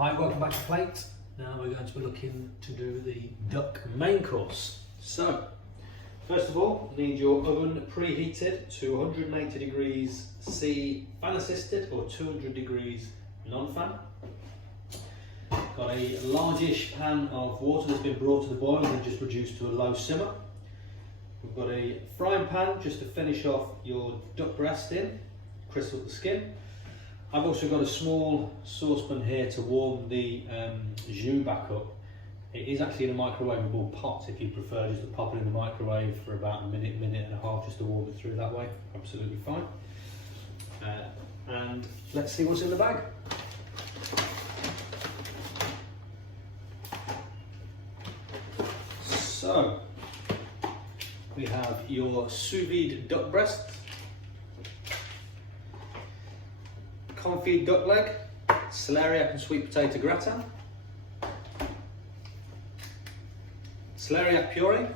Hi, welcome back to Plate. Now we're going to be looking to do the duck main course. So, first of all, you need your oven preheated to 180 degrees C fan assisted or 200 degrees non-fan. Got a largish pan of water that's been brought to the boil and just reduced to a low simmer. We've got a frying pan just to finish off your duck breast in, crisp up the skin. I've also got a small saucepan here to warm the jus back up. It is actually in a microwavable pot if you prefer just to pop it in the microwave for about a minute and a half just to warm it through that way. Absolutely fine. And let's see what's in the bag. So, we have your sous vide duck breast, confit duck leg, celeriac and sweet potato gratin, celeriac puree,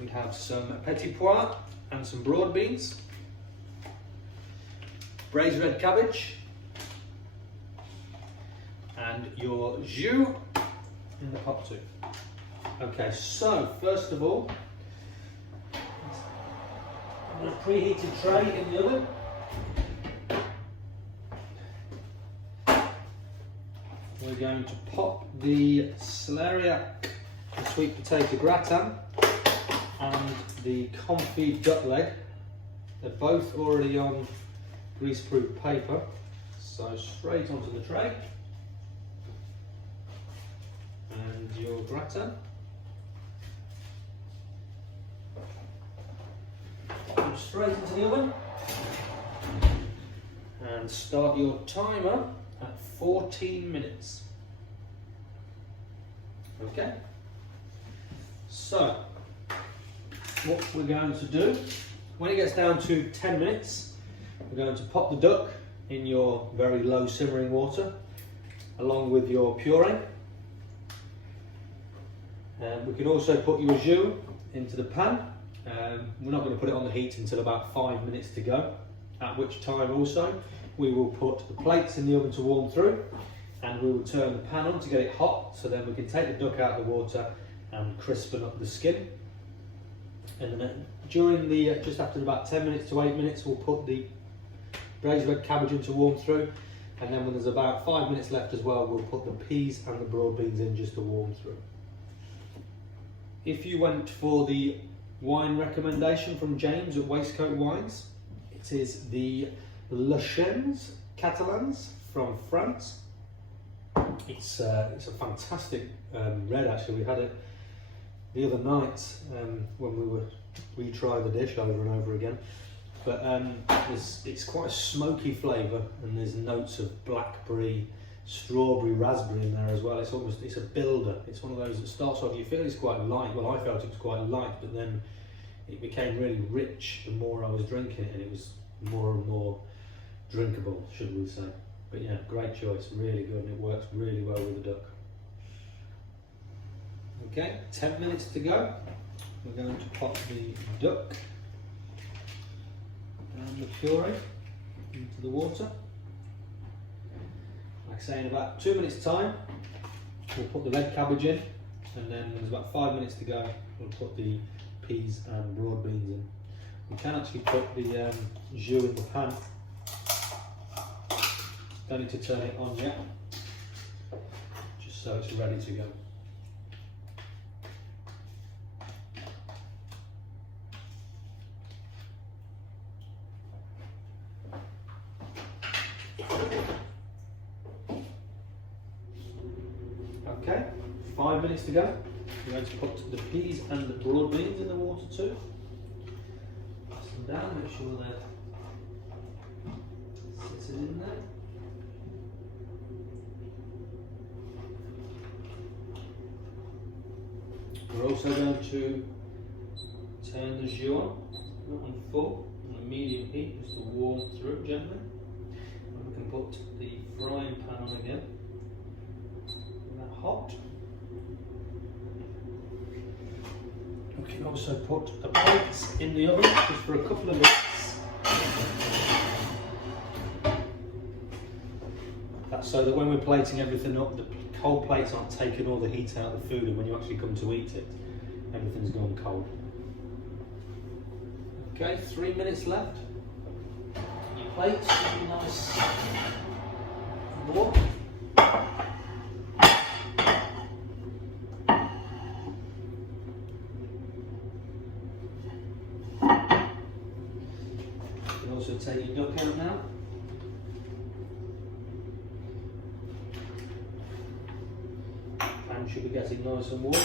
we have some petit pois and some broad beans, braised red cabbage, and your jus in the pot too. Okay, so first of all, a preheated tray in the oven. We're going to pop the celeriac and sweet potato gratin and the confit duck leg. They're both already on greaseproof paper, so straight onto the tray. And your gratin. Straight into the oven and start your timer at 14 minutes. Okay, so what we're going to do when it gets down to 10 minutes, we're going to pop the duck in your very low simmering water along with your puree. And we can also put your jus into the pan. We're not going to put it on the heat until about 5 minutes to go, at which time also we will put the plates in the oven to warm through, and we will turn the pan on to get it hot, so then we can take the duck out of the water and crispen up the skin. And then during the just after about 10 minutes to 8 minutes, we'll put the braised red cabbage in to warm through, and then when there's about 5 minutes left as well, we'll put the peas and the broad beans in just to warm through. If you went for the wine recommendation from James at Waistcoat Wines, it is the Le Chênes Catalans from France. It's a fantastic red actually. We had it the other night when we were retrying the dish over and over again. But it's quite a smoky flavour, and there's notes of blackberry, strawberry, raspberry in there as well. It's a builder. It's one of those that starts off, you feel it's quite light. Well, I felt it was quite light, but then it became really rich the more I was drinking it, and it was more and more drinkable, should we say. But yeah, great choice, really good, and it works really well with the duck. Okay, 10 minutes to go. We're going to pop the duck and the puree into the water. Like I say, in about 2 minutes time, we'll put the red cabbage in, and then there's about 5 minutes to go, we'll put the peas and broad beans in. We can actually put the jus in the pan. Don't need to turn it on yet, just so it's ready to go. Okay, 5 minutes to go. We're going to put the peas and the broad beans in the water too. Press them down, make sure they're sitting in there. We're also going to turn the jus on, not on full, on a medium heat, just to warm through gently. And we can put the frying pan on again. That hot. We can also put the plates in the oven just for a couple of minutes. That's so that when we're plating everything up, the cold plates aren't taking all the heat out of the food, and when you actually come to eat it, everything's gone cold. Okay, 3 minutes left. Your plates should be nice and warm. You can also take your duck out now. Pan should be getting nice and warm.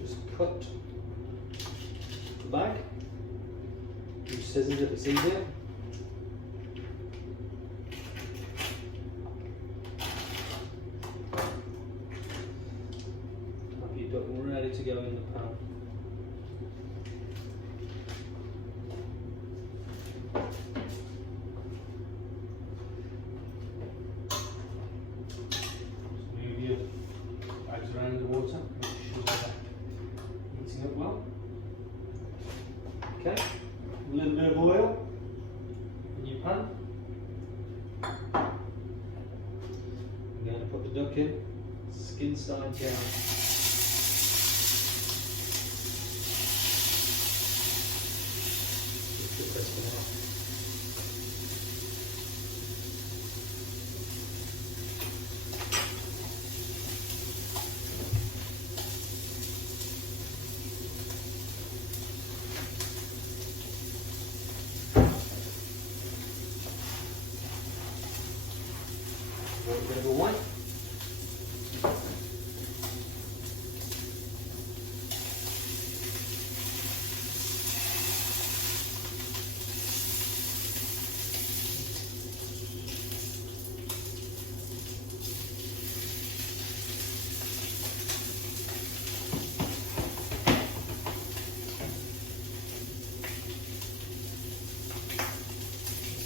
Just cut the bag. Use scissors if it's easier. Have your duck ready to go in the pan. Around the water, make sure they're heating up well. Okay, a little bit of oil in your pan. I'm going to put the duck in, skin side down. Just the crisping out. A little bit of a white.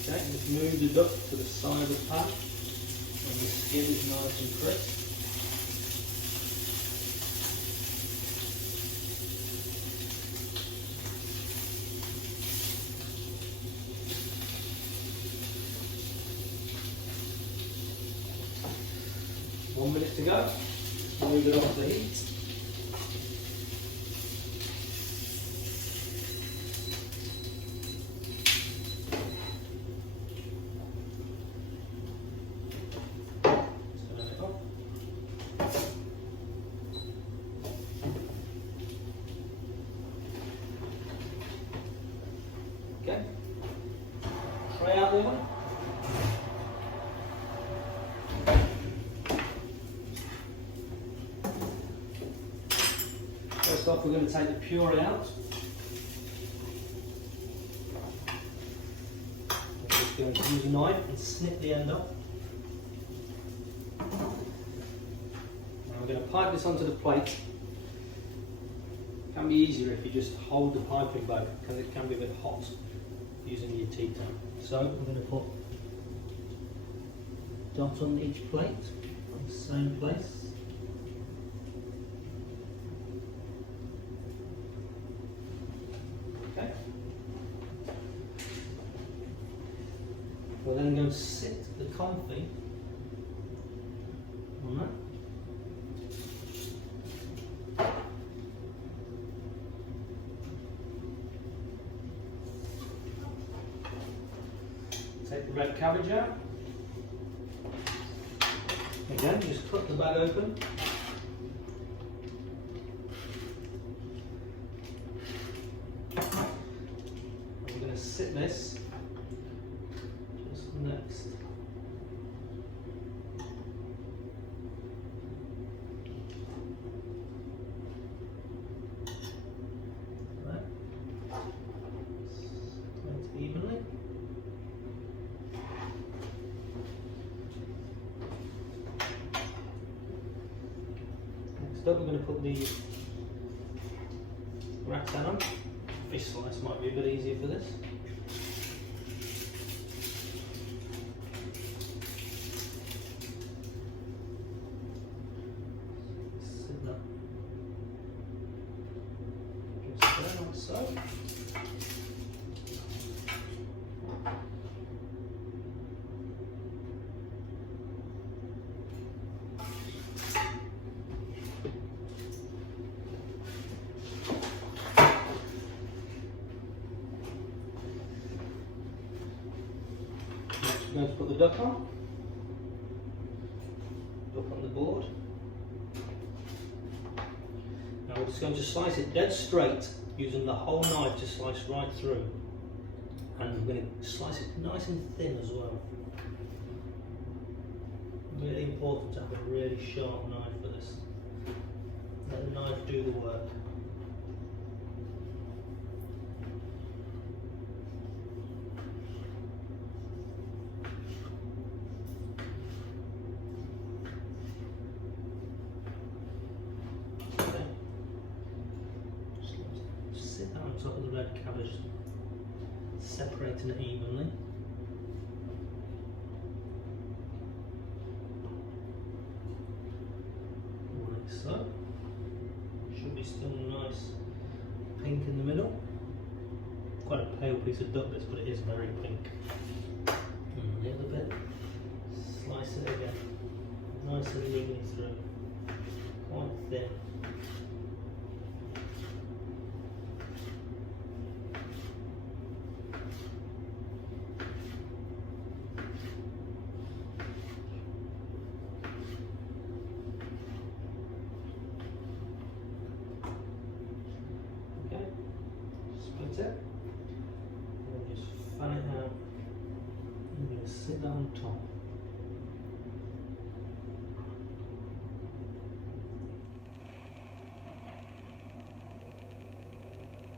Okay, just move the duck to the side of the pan. And the skin is nice and crisp. One minute to go. Move it off the heat. Okay, tray out the oven. First off, we're going to take the puree out. We're just going to use a knife and snip the end off. Now we're going to pipe this onto the plate. It can be easier if you just hold the piping bag because it can be a bit hot using your tea towel. So we're going to put a dot on each plate, on the same place. Okay. We're then going to sit the confit on that. Take the red cabbage out. Again, just cut the bag open. We're going to sit this just next. Right. Sit it evenly. Next up, we're going to put the gratin on. Fish slice might be a bit easier for this. Sit that just there, like so. I'm going to put the duck on. Duck on the board. Now we're just going to slice it dead straight, using the whole knife to slice right through. And we're going to slice it nice and thin as well. Really important to have a really sharp knife for this. Let the knife do the work. Okay. Just sit that on top of the red cabbage, separating it evenly. So, should be still nice pink in the middle. Quite a pale piece of duck this, but it is very pink. A little bit. Slice it again. Nice and evenly through. Quite thin. Split it, and just fan it out. I'm going to sit that on top.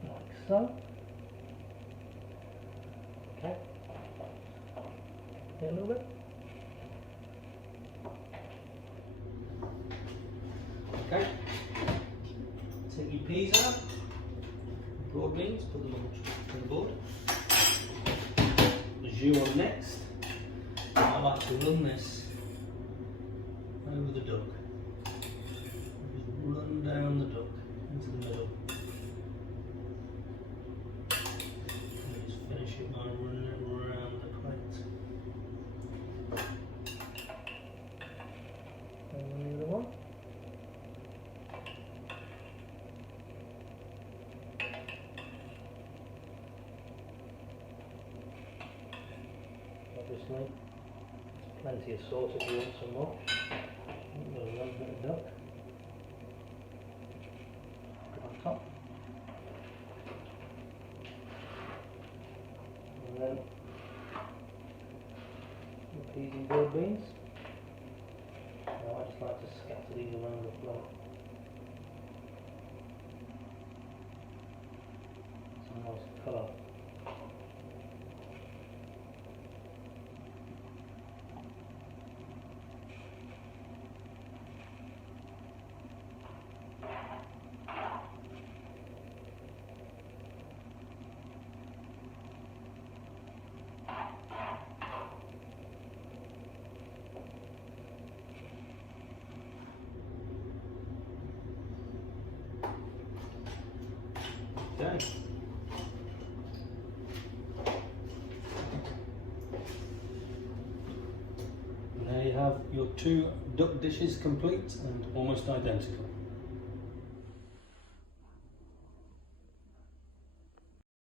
Like so. Okay. A little bit. Okay. Take your peas out. Broad beans, put them on the board. The jus on next. I like to run this over the duck. Just run down the duck into the middle. And just finish it by running it around the plate. And the other one. Obviously, plenty of sauce if you want some more. A little bit of duck. Put on top. And then the peas and broad beans. Now I just like to scatter these around the floor. It's a nice colour. Okay. There you have your two duck dishes complete and almost identical.